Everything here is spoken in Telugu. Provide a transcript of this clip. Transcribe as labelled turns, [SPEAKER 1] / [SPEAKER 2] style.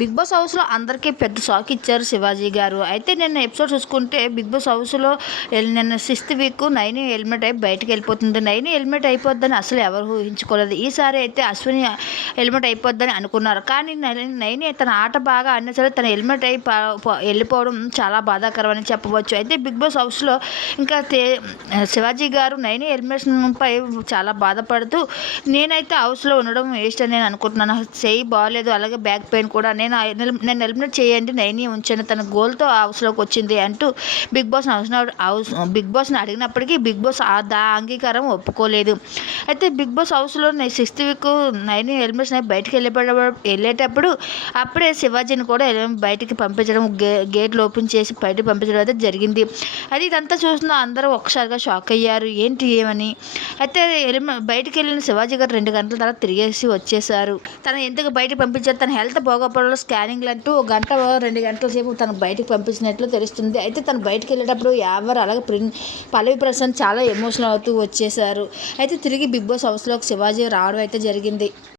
[SPEAKER 1] బిగ్ బాస్ హౌస్లో అందరికీ పెద్ద షాక్ ఇచ్చారు శివాజీ గారు. అయితే నిన్న ఎపిసోడ్ చూసుకుంటే బిగ్ బాస్ హౌస్లో నిన్న సిక్స్త్ వీక్ నైన్ హెల్మెట్ అయి బయటకు వెళ్ళిపోతుంది. నైన్ హెల్మెట్ అయిపోద్దని అసలు ఎవరు ఊహించుకోలేదు. ఈసారి అయితే అశ్విని హెల్మెట్ అయిపోద్దని అనుకున్నారు. కానీ నైన్ నైని తన ఆట బాగా అన్న సరే తన హెల్మెట్ అయి వెళ్ళిపోవడం చాలా బాధాకరం అని చెప్పవచ్చు. అయితే బిగ్ బాస్ హౌస్లో ఇంకా శివాజీ గారు నైని హెల్మెట్స్ పై చాలా బాధపడుతూ నేనైతే హౌస్లో ఉండడం వేస్ట్ అని నేను అనుకుంటున్నాను. చేయి బాగాలేదు అలాగే బ్యాక్ పెయిన్ కూడా. నేను నన్ను నేను ఎలిమినేట్ చేయండి నైని ఉంచాను తన గోల్తో హౌస్లోకి వచ్చింది అంటూ Bigg Boss house house Bigg బాస్ని అడిగినప్పటికీ బిగ్ బాస్ ఆ దా అంగీకారం ఒప్పుకోలేదు. అయితే బిగ్ బాస్ హౌస్లో సిక్స్త్ వీక్ నైని హెల్మెట్స్ బయటికి వెళ్ళేటప్పుడు వెళ్ళేటప్పుడు అప్పుడే శివాజీని కూడా బయటికి పంపించడం గే గేట్లు ఓపెన్ చేసి బయటకు పంపించడం అయితే జరిగింది. అది ఇదంతా చూసిన అందరూ ఒకసారిగా షాక్ అయ్యారు. ఏంటి ఏమని? అయితే ఎలిమ బయటికి వెళ్ళిన శివాజీ గారు రెండు గంటల తర్వాత తిరిగేసి వచ్చేసారు. తను ఎందుకు బయటకు పంపించారు? తన హెల్త్ బాగోపడంలో స్కానింగ్లు అంటూ ఒక గంట రెండు గంటల సేపు తను బయటకు పంపించినట్లు తెలుస్తుంది. అయితే తను బయటకు వెళ్ళేటప్పుడు ఎవరు అలాగే ప్రిన్ పల్లవి ప్రశాంత్ చాలా ఎమోషనల్ అవుతూ వచ్చేసారు అయితే తిరిగి బిగ్ బాస్ హౌస్లోకి శివాజీ రావడం అయితే జరిగింది.